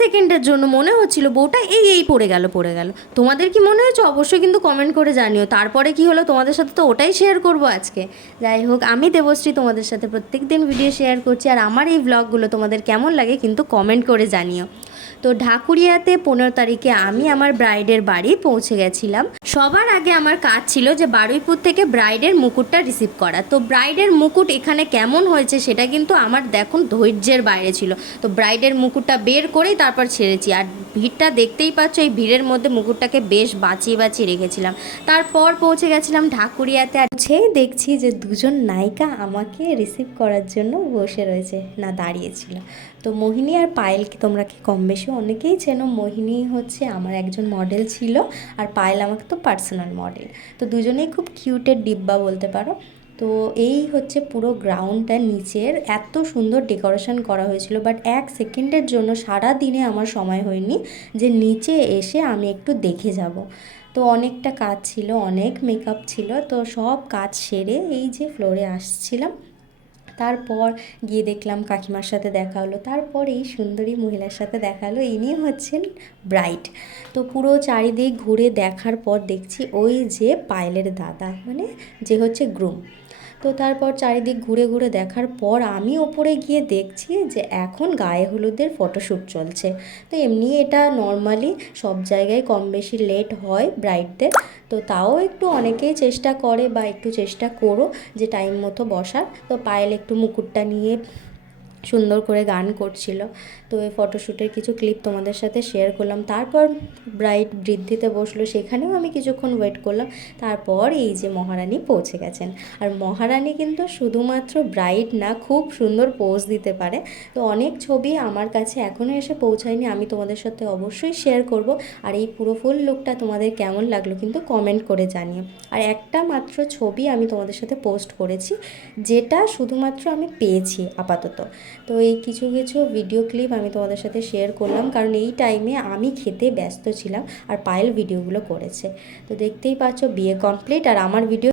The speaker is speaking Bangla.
সেকেন্ডের জন্য মনে হচ্ছিল বউটা এই পড়ে গেল। তোমাদের কি মনে হচ্ছে অবশ্যই কিন্তু কমেন্ট করে জানিও। তারপরে কি হলো তোমাদের সাথে তো ওটাই শেয়ার করব আজকে। যাই হোক, আমি দেবশ্রী তোমাদের সাথে প্রত্যেক দিন ভিডিও শেয়ার করছি, আর আমার এই ব্লগগুলো তোমাদের কেমন লাগে কিন্তু কমেন্ট করে জানিও। তো ঢাকুরিয়াতে 15 তারিখে আমি আমার ব্রাইডের বাড়ি পৌঁছে গেছিলাম। সবার আগে আমার কাজ ছিল যে বারুইপুর থেকে ব্রাইডের মুকুটটা রিসিভ করা। তো ব্রাইডের মুকুট এখানে কেমন হয়েছে সেটা কিন্তু আমার দেখুন ধৈর্যের বাইরে ছিল। তো ব্রাইডের মুকুটটা বের করেই তারপর ছেড়েছি, আর ভিড়টা দেখতেই পাচ্ছ, এই ভিড়ের মধ্যে মুকুটটাকে বেশ বাঁচিয়ে রেখেছিলাম। তারপর পৌঁছে গেছিলাম ঢাকুরিয়াতে, আর সেই দেখছি যে দুজন নায়িকা আমাকে রিসিভ করার জন্য বসে রয়েছে, না দাঁড়িয়েছিল। তো মোহিনী আর পায়েলকে তোমরা কি কম বেশি অনেকেই চেনো। মোহিনী হচ্ছে আমার একজন মডেল ছিল, আর পায়েল আমাকে তো পার্সোনাল মডেল। তো দুজনেই খুব কিউটের ডিব্বা বলতে পারো। তো এই হচ্ছে পুরো গ্রাউন্ডটা নিচের এত সুন্দর ডেকোরেশন করা হয়েছিল, বাট এক সেকেন্ডের জন্য সারা দিনে আমার সময় হয়নি যে নিচে এসে আমি একটু দেখে যাব। তো অনেকটা কাজ ছিল, অনেক মেকআপ ছিল, তো সব কাজ সেরে এই যে ফ্লোরে আসছিলাম। তারপর গিয়ে দেখলাম কাকিমার সাথে দেখা হলো, তারপর এই সুন্দরী মহিলার সাথে দেখা হলো, ইনি হচ্ছেন ব্রাইড। তো পুরো চারিদিক ঘুরে দেখার পর দেখছি ওই যে পায়েলের দাদা, মানে যে হচ্ছে গ্রুম। তো তারপর চারিদিক ঘুরে ঘুরে দেখার পর আমি ওপরে গিয়ে দেখছি যে এখন গায়ে হলুদের ফটোশ্যুট চলছে। তো এমনি এটা নর্মালি সব জায়গায় কম বেশি লেট হয় ব্রাইডদের, তো তাও একটু অনেকেই চেষ্টা করে বা একটু চেষ্টা করো যে টাইম মতো বসার। তো পায়েল একটু মুকুটটা নিয়ে সুন্দর করে গান করছিল। তো এই ফটোশ্যুটের কিছু ক্লিপ তোমাদের সাথে শেয়ার করলাম। তারপর ব্রাইড বৃদ্ধিতে বসলো, সেখানেও আমি কিছুক্ষণ ওয়েট করলাম। তারপর এই যে মহারানী পৌঁছে গেছেন। আর মহারানী কিন্তু শুধুমাত্র ব্রাইড না, খুব সুন্দর পোজ দিতে পারে। তো অনেক ছবি আমার কাছে এখনও এসে পৌঁছায়নি, আমি তোমাদের সাথে অবশ্যই শেয়ার করব। আর এই পুরো ফুল লুকটা তোমাদের কেমন লাগলো কিন্তু কমেন্ট করে জানিও। আর একটা মাত্র ছবি আমি তোমাদের সাথে পোস্ট করেছি, যেটা শুধুমাত্র আমি পেয়েছি আপাতত। তো এই কিছু কিছু ভিডিও ক্লিপ আমি তোমাদের সাথে শেয়ার করলাম, কারণ এই টাইমে আমি খেতে ব্যস্ত ছিলাম আর পায়েল ভিডিওগুলো করেছে। তো দেখতেই পাচ্ছ বিয়ে কমপ্লিট, আর আমার ভিডিও